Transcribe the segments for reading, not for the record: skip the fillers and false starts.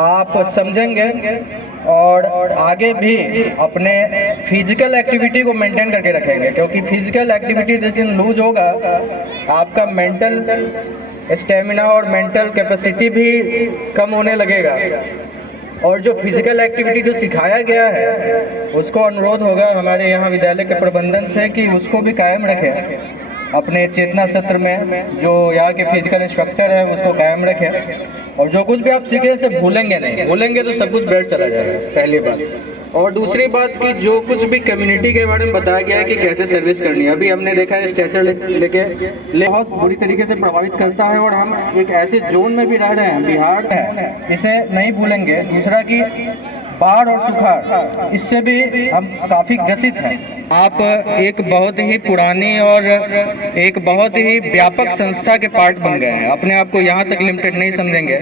आप समझेंगे और आगे भी अपने फिजिकल एक्टिविटी को मेंटेन करके रखेंगे, क्योंकि फिजिकल एक्टिविटी जिस दिन लूज होगा आपका मेंटल स्टेमिना और मेंटल कैपेसिटी भी कम होने लगेगा। और जो फिजिकल एक्टिविटी जो सिखाया गया है उसको अनुरोध होगा हमारे यहाँ विद्यालय के प्रबंधन से कि उसको भी कायम रखें अपने चेतना सत्र में। जो यहाँ के फिजिकल इंस्ट्रक्टर है उसको कायम रखें, और जो कुछ भी आप सीखे से भूलेंगे नहीं, भूलेंगे तो सब कुछ बैठ चला जाएगा, पहली बात। और दूसरी बात कि जो कुछ भी कम्युनिटी के बारे में बताया गया है कि कैसे सर्विस करनी है, अभी हमने देखा है स्ट्रेचर लेके बहुत बुरी तरीके से प्रभावित करता है, और हम एक ऐसे जोन में भी रह रहे हैं, बिहार है, इसे नहीं भूलेंगे। दूसरा कि बाढ़ और सुखाड़, इससे भी हम काफ़ी ग्रसित हैं। आप एक बहुत ही पुरानी और एक बहुत ही व्यापक संस्था के पार्ट बन गए हैं, अपने आप को यहाँ तक लिमिटेड नहीं समझेंगे।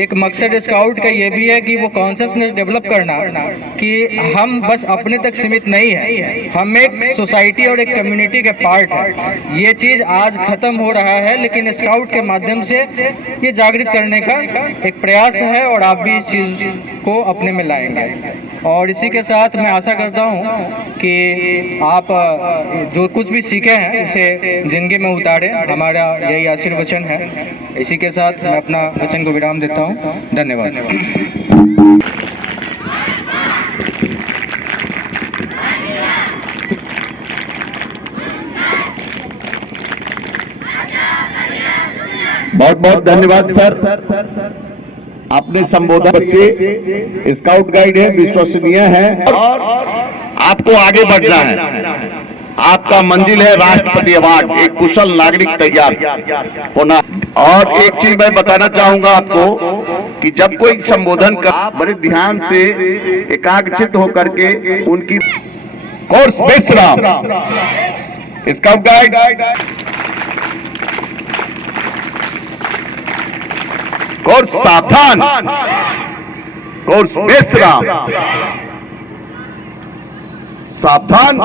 एक मकसद स्काउट का ये भी है कि वो कॉन्शियसनेस डेवलप करना कि हम बस अपने तक सीमित नहीं है, हम एक सोसाइटी और एक कम्युनिटी के पार्ट हैं। ये चीज़ आज खत्म हो रहा है, लेकिन स्काउट के माध्यम से ये जागृत करने का एक प्रयास है, और आप भी इस चीज़ को अपने में लाएंगे। और इसी के साथ मैं आशा करता हूँ कि आप जो कुछ भी सीखे हैं उसे जिंदगी में उतारें, हमारा यही आशीर्वचन है। इसी के साथ मैं अपना वचन को विराम देता हूँ। धन्यवाद। बहुत बहुत धन्यवाद सर। आपने संबोधन, बच्चे स्काउट गाइड है, विश्वसनीय है और आपको आगे बढ़ना है। आपका मंजिल है राष्ट्रपति अवार्ड, एक कुशल नागरिक तैयार होना। और एक चीज मैं बताना चाहूंगा आपको कि जब कोई संबोधन कर बड़े ध्यान से एकाग्रचित होकर के उनकी course Besram scout guide course सावधान, कोर्स बेसराम सावधान।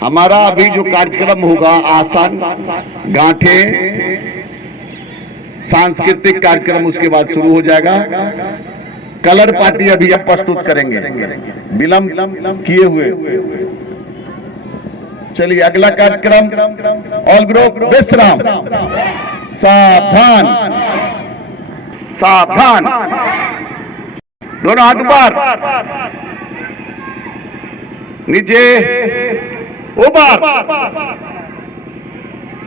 हमारा अभी जो कार्यक्रम होगा आसन, गांठे, सांस्कृतिक कार्यक्रम उसके बाद शुरू हो जाएगा। कलर पार्टी अभी हम प्रस्तुत करेंगे विलंब किए हुए। चलिए अगला कार्यक्रम ऑल ग्रुप बेसराम सावधान सावधान। दोनों हाथ ऊपर, नीचे, ऊपर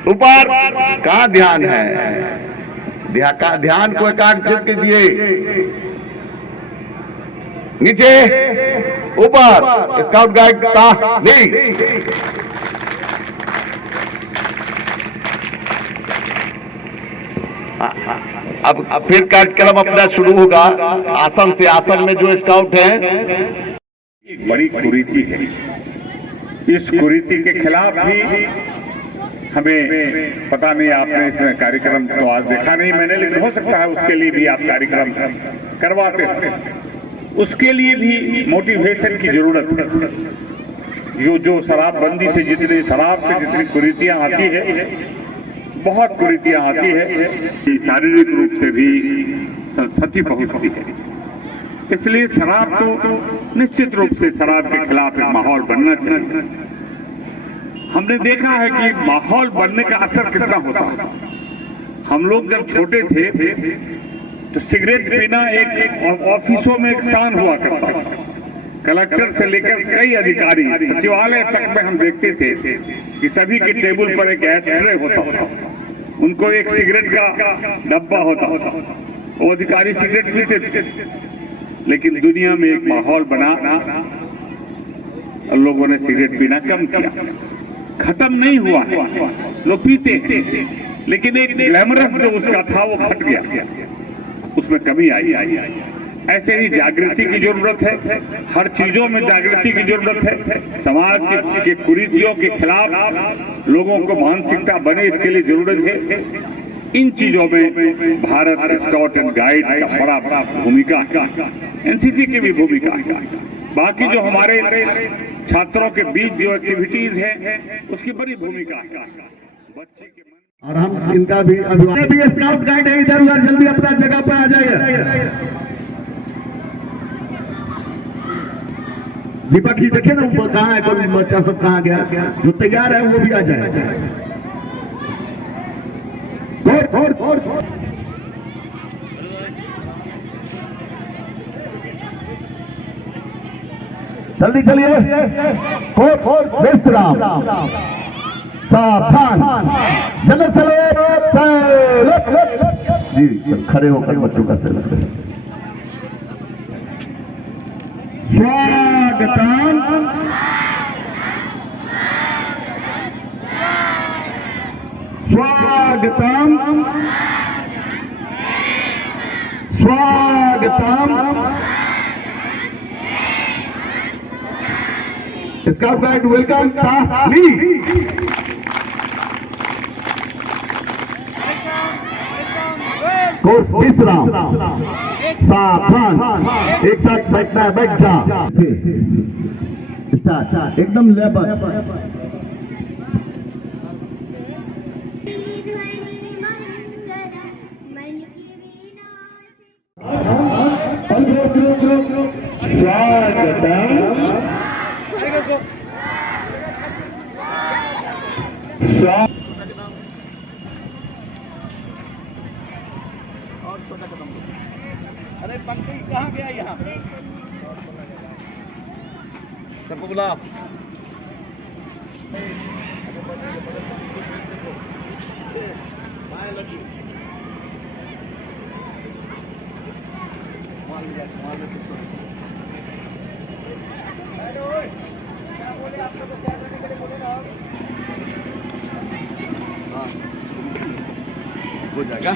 ऊपर। कहाँ ध्यान है? ध्यान को एकाग्रचित कीजिए। नीचे, ऊपर। स्काउट गाइड का नहीं। अब फिर कार्यक्रम अपना शुरू होगा आसन से। आसन में जो स्काउट है, एक बड़ी कुरीति है, इस कुरीति के खिलाफ भी हमें पता नहीं, आपने इसमें कार्यक्रम तो आज देखा नहीं मैंने, लेकिन हो सकता है उसके लिए भी आप कार्यक्रम करवाते हो। उसके लिए भी मोटिवेशन की जरूरत है। जो शराबबंदी से जितनी शराब से जितनी कुरीतियां आती है, बहुत कुरीतियां आती है, शारीरिक रूप से भी क्षति पहुंचती है। इसलिए शराब तो निश्चित रूप से शराब के खिलाफ एक माहौल बनना चाहिए। हमने देखा है कि माहौल बनने का असर कितना होता है। हम लोग जब छोटे थे तो सिगरेट पीना एक ऑफिसों में एक शान हुआ करता था। कलेक्टर से लेकर कई अधिकारी, सचिवालय तक में हम देखते थे कि सभी के टेबल पर एक एस्ट्रे होता था, उनको एक सिगरेट का डब्बा होता था, वो अधिकारी सिगरेट पीते थे। लेकिन दुनिया में एक माहौल बना, लोगों ने सिगरेट पीना कम किया। खत्म नहीं हुआ है, लोग पीते हैं, लेकिन एक ग्लैमरस जो उसका था वो घट गया, उसमें कमी आई। ऐसे ही जागृति की जरूरत है, हर चीजों में जागृति की जरूरत है। समाज के कुरीतियों के खिलाफ लोगों को मानसिकता बने, इसके लिए जरूरत है। इन चीजों में भारत स्काउट एंड गाइड का बड़ा भूमिका है, एनसीसी की भी भूमिका है। बाकी जो हमारे छात्रों के बीच जो एक्टिविटीज हैं उसकी बड़ी भूमिका है। बच्चे के और हम इनका भी अभिवादन भी स्काउट गाइड है, इधर उधर जल्दी अपना जगह पर आ जाइए। दीपक जी देखे ना ऊपर कहाँ है, कोई बच्चा सब कहाँ गया, जो तैयार है वो भी आ जाए। जल्दी चलिए, विश्राम, सावधान, चलो जी, खड़े होकर बच्चों का सेवन करें। स्वागतम, स्वागतम, स्वागतम। स्काउट गाइड वेलकम ताली। कोर्स विश्राम, सावधान, एक साथ बैठना है, बैठ जा। स्टार्ट, एकदम लेबर। और छोटा कदम। अरे पंक्ति कहाँ गया यहाँ? सबको बुला। हो जाएगा।